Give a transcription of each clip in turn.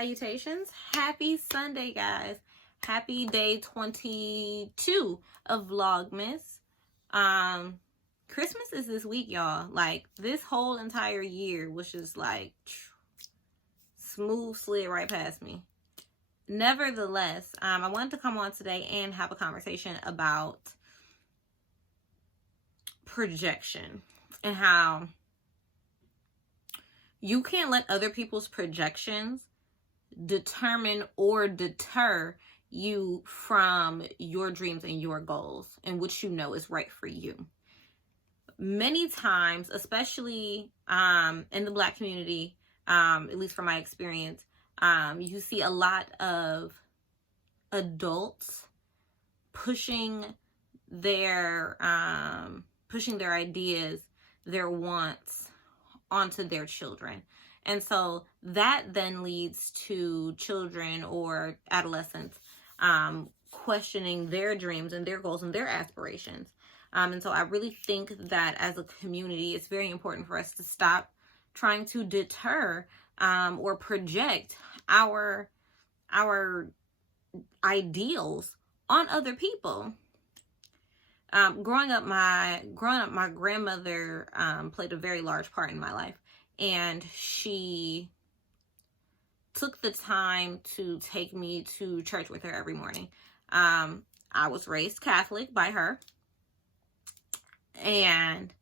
salutations. Happy Sunday, guys. Happy day 22 of Vlogmas. Christmas is this week, y'all. Like, this whole entire year was just like smooth slid right past me. Nevertheless, I wanted to come on today and have a conversation about projection and how you can't let other people's projections determine or deter you from your dreams and your goals and what you know is right for you. Many times, especially in the Black community, at least from my experience, you see a lot of adults pushing their ideas, their wants onto their children. And so that then leads to children or adolescents questioning their dreams and their goals and their aspirations. And so I really think that as a community, it's very important for us to stop trying to deter or project our ideals on other people. Growing up, my grandmother played a very large part in my life, and she took the time to take me to church with her every morning. I was raised Catholic by her, and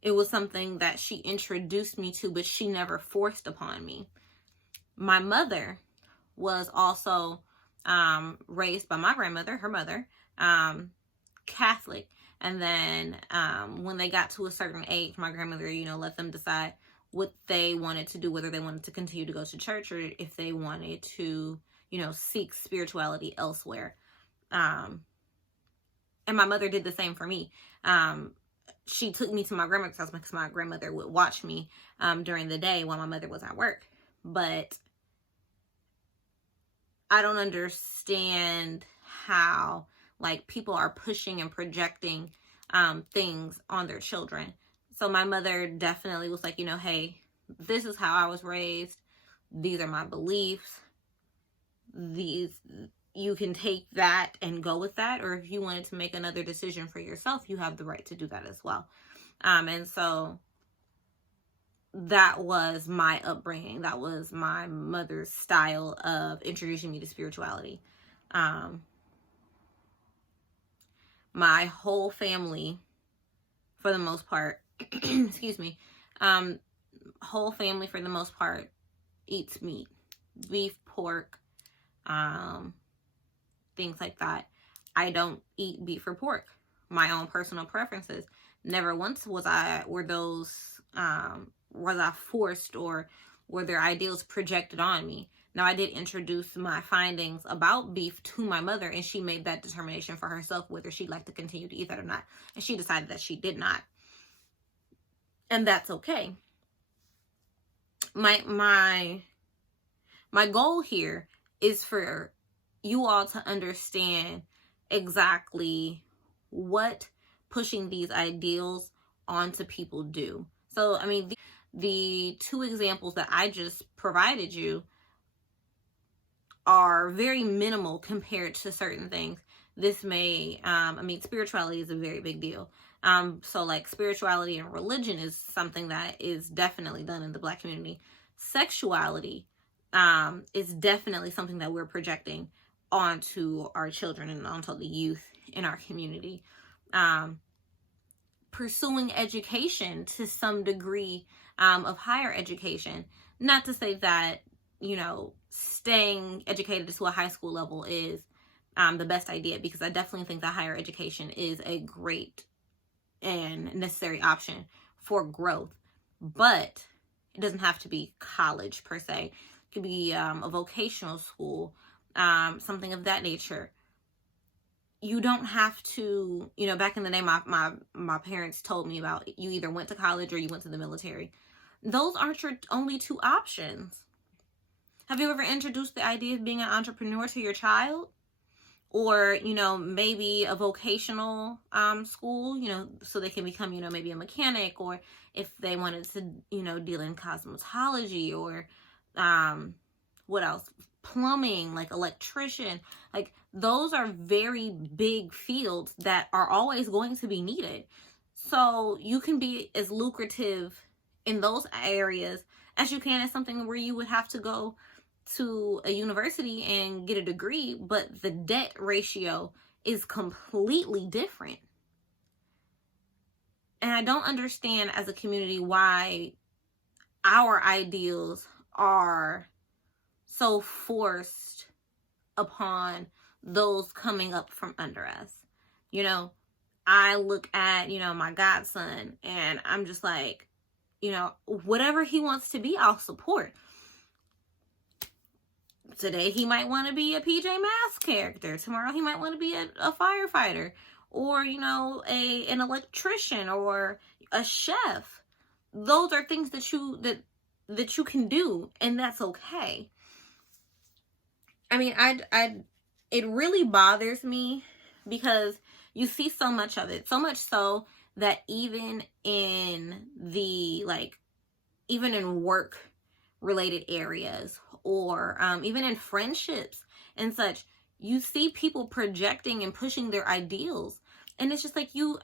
it was something that she introduced me to, but she never forced upon me. My mother was also raised by my grandmother, her mother, Catholic. And then when they got to a certain age, my grandmother, let them decide what they wanted to do, whether they wanted to continue to go to church or if they wanted to, seek spirituality elsewhere. And my mother did the same for me. She took me to my grandmother's house because my grandmother would watch me during the day while my mother was at work. But I don't understand how people are pushing and projecting things on their children. So my mother definitely was like, hey, this is how I was raised. These are my beliefs. You can take that and go with that. Or if you wanted to make another decision for yourself, you have the right to do that as well. And so that was my upbringing. That was my mother's style of introducing me to spirituality. My whole family, for the most part, excuse me, whole family for the most part eats meat, beef, pork, things like that. I don't eat beef or pork. My own personal preferences. Never once was I forced or were their ideals projected on me. Now, I did introduce my findings about beef to my mother, and she made that determination for herself whether she'd like to continue to eat that or not. And she decided that she did not. And that's okay. My goal here is for you all to understand exactly what pushing these ideals onto people do. So, the two examples that I just provided you are very minimal compared to certain things. This may, spirituality is a very big deal. So spirituality and religion is something that is definitely done in the Black community. Sexuality is definitely something that we're projecting onto our children and onto the youth in our community. Pursuing education to some degree of higher education. Not to say that, staying educated to a high school level is the best idea, because I definitely think that higher education is a great and necessary option for growth. But it doesn't have to be college per se. It could be a vocational school, something of that nature. You don't have to, back in the day, my parents told me about, you either went to college or you went to the military. Those aren't your only two options. Have you ever introduced the idea of being an entrepreneur to your child? Or, maybe a vocational school, so they can become, maybe a mechanic, or if they wanted to, deal in cosmetology or what else? Plumbing, like electrician, like those are very big fields that are always going to be needed. So you can be as lucrative in those areas as you can as something where you would have to go to a university and get a degree, but the debt ratio is completely different. And I don't understand as a community why our ideals are so forced upon those coming up from under us. You know, I look at, you know, my godson and I'm just like, you know, whatever he wants to be, I'll support. Today he might want to be a PJ Masks character. Tomorrow he might want to be a firefighter, or, you know, an electrician or a chef. Those are things that you can do, and that's okay. I mean, it really bothers me because you see so much of it, so much so that even in work related areas, or even in friendships and such, you see people projecting and pushing their ideals, and it's just like you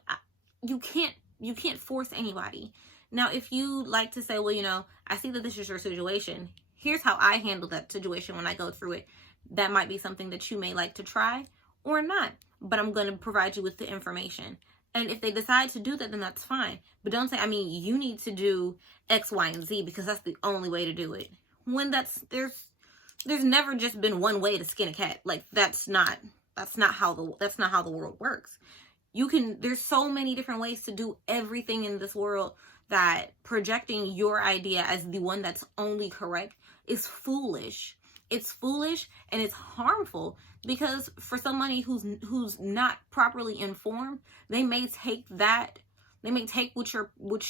can't force anybody. Now, if you like to say, well, you know, I see that this is your situation, here's how I handle that situation when I go through it. That might be something that you may like to try or not, but I'm going to provide you with the information. And if they decide to do that, then that's fine. But don't say, I mean, you need to do X, Y, and Z because that's the only way to do it. When there's never just been one way to skin a cat. Like that's not how the world works. There's so many different ways to do everything in this world that projecting your idea as the one that's only correct is foolish. It's foolish and it's harmful, because for somebody who's not properly informed, they may take what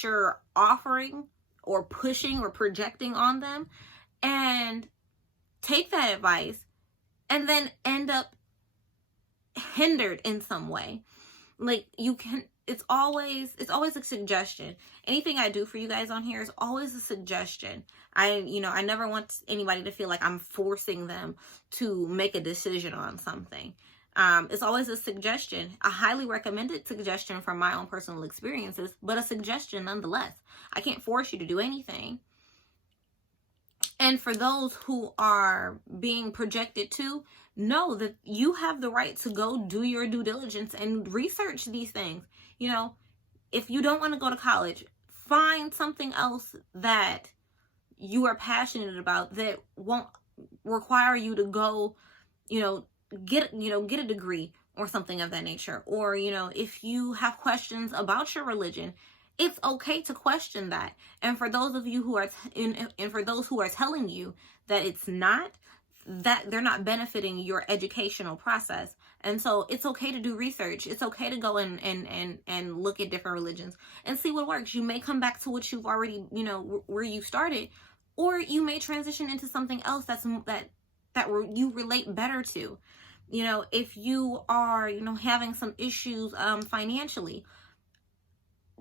you're offering or pushing or projecting on them and take that advice and then end up hindered in some way. Like it's always a suggestion. Anything I do for you guys on here is always a suggestion. I never want anybody to feel like I'm forcing them to make a decision on something. It's always a suggestion, a highly recommended suggestion from my own personal experiences, but a suggestion nonetheless. I can't force you to do anything. And for those who are being projected to, know that you have the right to go do your due diligence and research these things. You know, if you don't want to go to college, find something else that you are passionate about that won't require you to go, get a degree or something of that nature. Or, if you have questions about your religion, it's okay to question that. And for those of you who are for those who are telling you that it's not, that they're not benefiting your educational process. And so it's okay to do research. It's okay to go and look at different religions and see what works. You may come back to what you've already, where you started, or you may transition into something else that you relate better to. If you are, having some issues financially,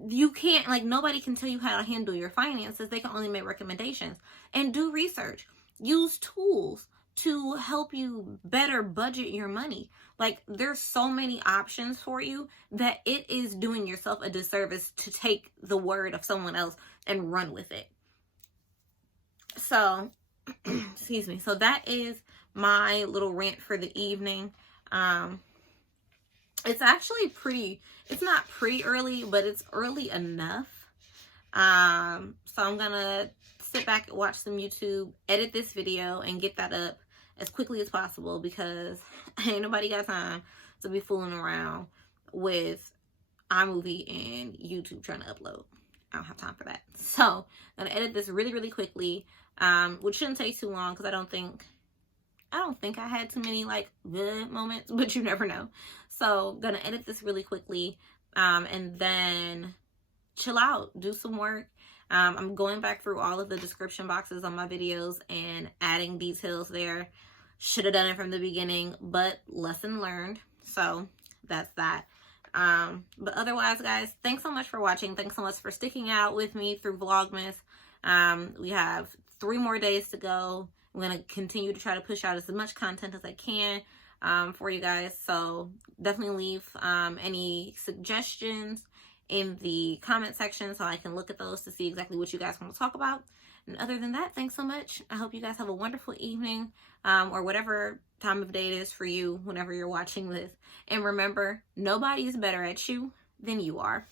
you can't, nobody can tell you how to handle your finances. They can only make recommendations. And do research. Use tools to help you better budget your money. There's so many options for you that it is doing yourself a disservice to take the word of someone else and run with it. So, excuse me. So that is my little rant for the evening. It's actually it's not pretty early, but it's early enough. So I'm gonna sit back and watch some YouTube, edit this video, and get that up as quickly as possible, because ain't nobody got time to be fooling around with iMovie and YouTube trying to upload. I don't have time for that. So I'm gonna edit this really, really quickly, which shouldn't take too long, because I don't think I had too many good moments, but you never know. So gonna edit this really quickly, and then chill out, do some work. I'm going back through all of the description boxes on my videos and adding details there. Should have done it from the beginning, but lesson learned. So that's that. But otherwise, guys, thanks so much for watching. Thanks so much for sticking out with me through Vlogmas. We have 3 more days to go. I'm going to continue to try to push out as much content as I can for you guys. So definitely leave any suggestions in the comment section so I can look at those to see exactly what you guys want to talk about. And other than that, thanks so much. I hope you guys have a wonderful evening or whatever time of day it is for you whenever you're watching this. And remember, nobody is better at you than you are.